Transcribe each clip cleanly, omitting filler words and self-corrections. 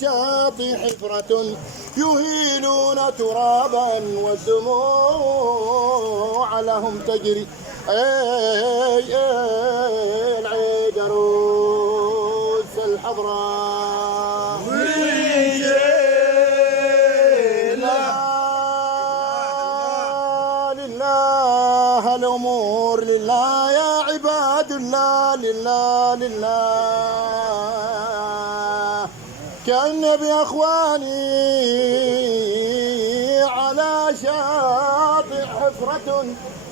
شاطئ حفرة يهيلون ترابا والدموع لهم تجري. العيد عروس الحضراء لله الأمور لله يا عباد الله لله لله. كالنبي أخواني على شاطئ حفرة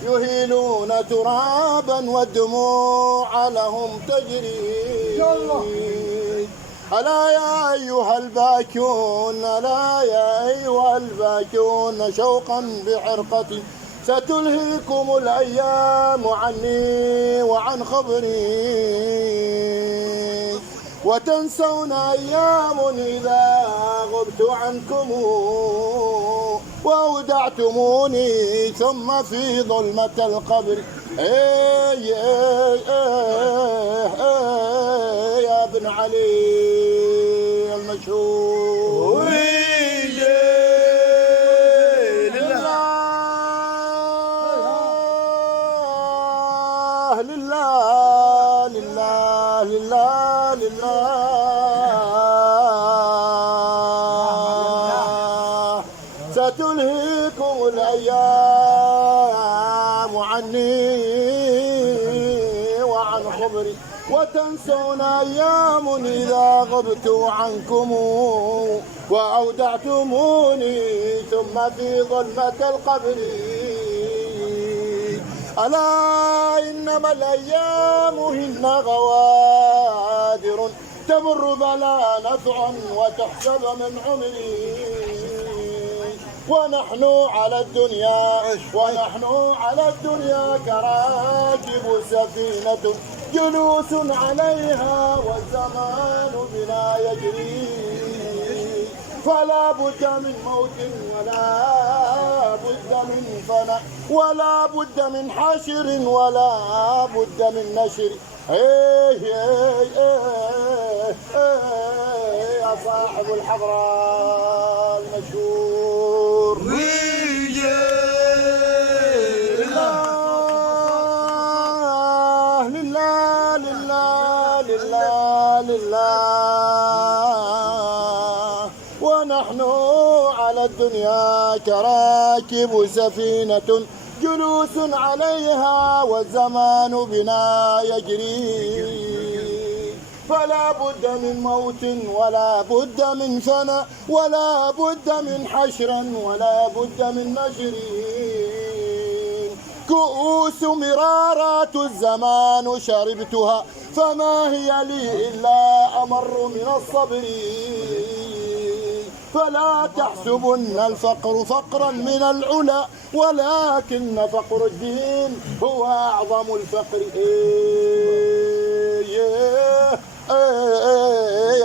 يهيلون ترابا والدموع لهم تجري. ألا يا أيها الباكون ألا يا أيها الباكون شوقا بعرقتي ستلهيكم الأيام عني وعن خبري وتنسون أيام إذا غبت عنكم وأودعتموني ثم في ظلمة القبر. يا ابن علي المشهور لله لله لله لله. ستلهيكم الأيام عني وعن خبري وتنسون أيام إذا غبت عنكم وأودعتموني ثم في ظلمة القبر. ألا إنما الأيام هن غوادر تمر بلا نفع وتحسب من عمري ونحن على الدنيا كراكب سفينة جلوس عليها والزمان بنا يجري. فلا بد من موت ولا بد من فناء ولا بد من حشر ولا بد من نشر. يا صاحب الحضراء المشهور لله لله لله لله. ونحن على الدنيا كراكب سفينة جلوس عليها والزمان بنا يجري. فلا بد من موت ولا بد من فناء ولا بد من حشر ولا بد من نشر. كؤوس مرارات الزمان شربتها فما هي لي إلا أمر من الصبر. فلا تحسبن الفقر فقرا من العلا ولكن فقر الدين هو أعظم الفقر.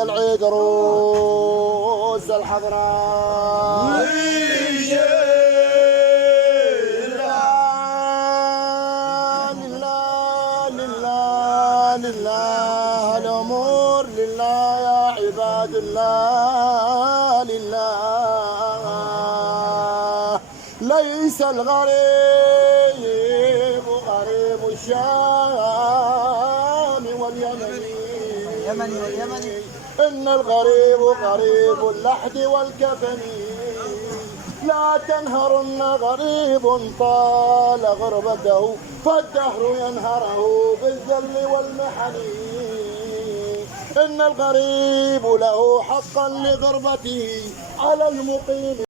العيد عروس الحضراء لله لله الأمور لله يا عباد الله لله. ليس الغريب غريب الشام واليمن إن الغريب غريب اللحد والكفن. لا تنهرن غريب طال غربته فالدهر ينهره بالذل والمحن. إن الغريب له حقا لغربته على المقيم